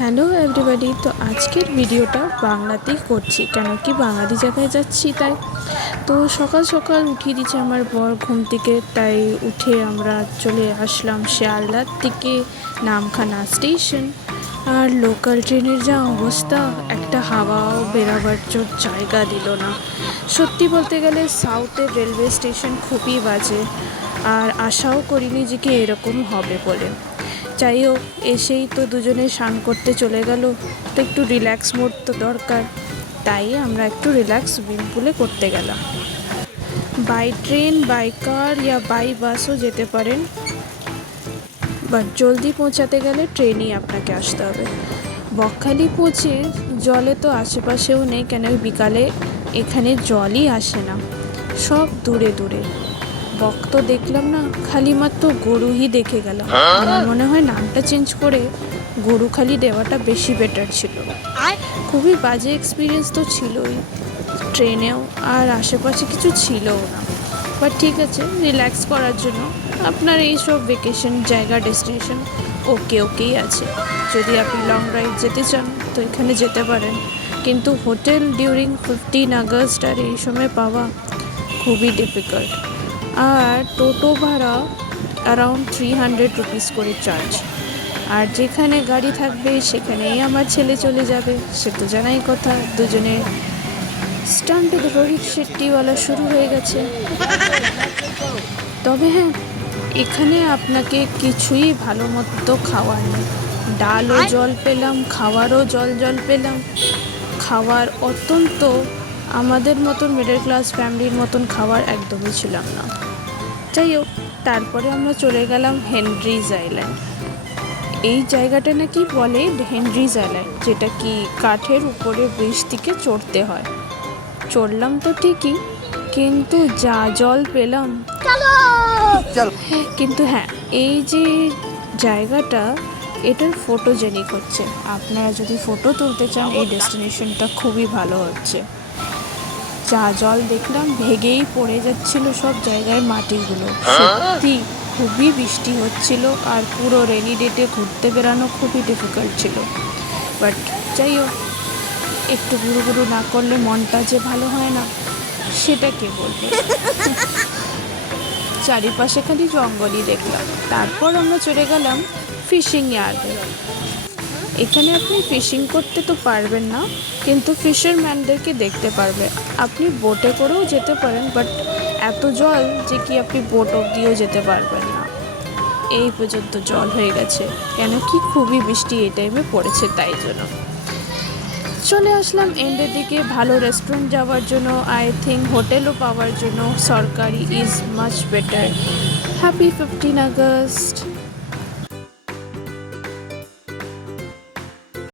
Hello everybody, তো আজকের ভিডিওটা বাংলাতেই করছি কেন কি বাঙালি জায়গায় যাচ্ছি তাই। তো সকাল সকাল উঠিয়ে দিচ্ছে আমার বর ঘুম থেকে, তাই উঠে আমরা চলে আসলাম শিয়ালদার দিকে নামখানা স্টেশন। আর লোকাল ট্রেনের যা অবস্থা, একটা হাওয়াও বেরাবার জায়গা দিল না। সত্যি বলতে গেলে সাউথের রেলওয়ে স্টেশন খুবই বাজে, আর আশাও করিনি যে কি এরকম হবে বলে। যাই হোক, এসেই তো দুজনে স্নান করতে চলে গেল, তো একটু রিল্যাক্স মোড তো দরকার, তাই আমরা একটু রিল্যাক্স সুইমিং পুলে করতে গেলাম। বাই ট্রেন, বাই কার ইয়া বাই বাসও যেতে পারেন, বাট জলদি পৌঁছাতে গেলে ট্রেনেই আপনাকে আসতে হবে। বকখালি পৌঁছে জলে তো আশেপাশেও নেই, কেন বিকালে এখানে জলই আসে না, সব দূরে দূরে। বক তো দেখলাম না, খালি মাত্র গরুই দেখে গেলাম। আমার মনে হয় নামটা চেঞ্জ করে গরুখালি দেওয়াটা বেশি বেটার ছিল। খুবই বাজে এক্সপিরিয়েন্স তো ছিলই ট্রেনেও, আর আশেপাশে কিছু ছিলও না। বাট ঠিক আছে, রিল্যাক্স করার জন্য আপনার এইসব ভেকেশন জায়গা ডেস্টিনেশন ওকেই আছে। যদি আপনি লং ড্রাইভ যেতে চান তো এখানে যেতে পারেন, কিন্তু হোটেল ডিউরিং 15 আগস্ট আর এই সময় পাওয়া খুবই ডিফিকাল্ট। আর টোটো ভাড়া অ্যারাউন্ড 300 রুপিস করে চার্জ। আর যেখানে গাড়ি থাকবে সেখানেই আমার ছেলে চলে যাবে, সে তো জানাই কথা। দুজনে স্টান্টে রোহিত শেট্টিওয়ালা শুরু হয়ে গেছে। তবে হ্যাঁ, এখানে আপনাকে কিছুই ভালো মতো খাওয়ার নেই। ডালও জল পেলাম, খাওয়ারও জল পেলাম। খাওয়ার অত্যন্ত আমাদের মতন মিডল ক্লাস ফ্যামিলির মতন খাবার একদমই ছিলাম না। যাই হোক, তারপরে আমরা চলে গেলাম হেনরিজ আইল্যান্ড। এই জায়গাটা নাকি বলে হেনরিজ আইল্যান্ড, যেটা কি কাঠের উপরে ব্রিজ থেকে চড়তে হয়। চড়লাম তো ঠিকই, কিন্তু যা জল পেলাম। কিন্তু হ্যাঁ, এই যে জায়গাটা, এটার ফটোজেনিক হচ্ছে। আপনারা যদি ফটো তুলতে চান এই ডেস্টিনেশনটা খুবই ভালো হচ্ছে। যা জল দেখলাম, ভেগেই পড়ে যাচ্ছিল সব জায়গায় মাটিগুলো। সত্যি খুবই বৃষ্টি হচ্ছিল, আর পুরো রেনি ডেটে ঘুরতে বেরানো খুবই ডিফিকাল্ট ছিল। বাট যাই হোক, একটু ঘুরু না করলে মনটা যে ভালো হয় না সেটা কে বলবে। চারিপাশে খালি জঙ্গলই দেখলাম। তারপর আমরা চলে গেলাম ফিশিং ইয়ার্ডে। এখানে আপনি ফিশিং করতে তো পারবেন না, কিন্তু ফিশারম্যানদেরকে দেখতে পারবে। আপনি বোটে করেও যেতে পারেন, বাট এত জল যে কি আপনি বোট অব্দিও যেতে পারবেন না। এই পর্যন্ত জল হয়ে গেছে, কেন কি খুবই বৃষ্টি এই টাইমে পড়েছে, তাই জন্য চলে আসলাম এন্ডের দিকে। ভালো রেস্টুরেন্ট যাওয়ার জন্য, আই থিঙ্ক হোটেলও পাওয়ার জন্য সরকারি is much better. Happy 15 August.